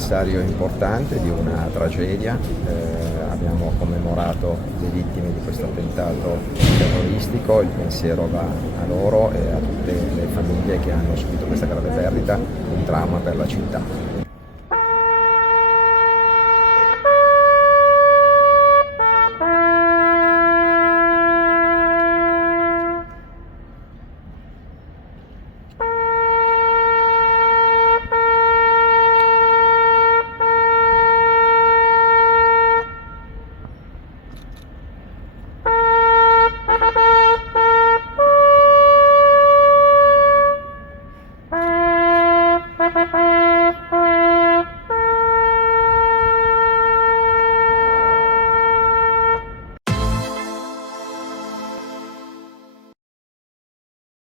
anniversario importante di una tragedia. Abbiamo commemorato le vittime di questo attentato terroristico, il pensiero va a loro e a tutte le famiglie che hanno subito questa grave perdita, un dramma per la città.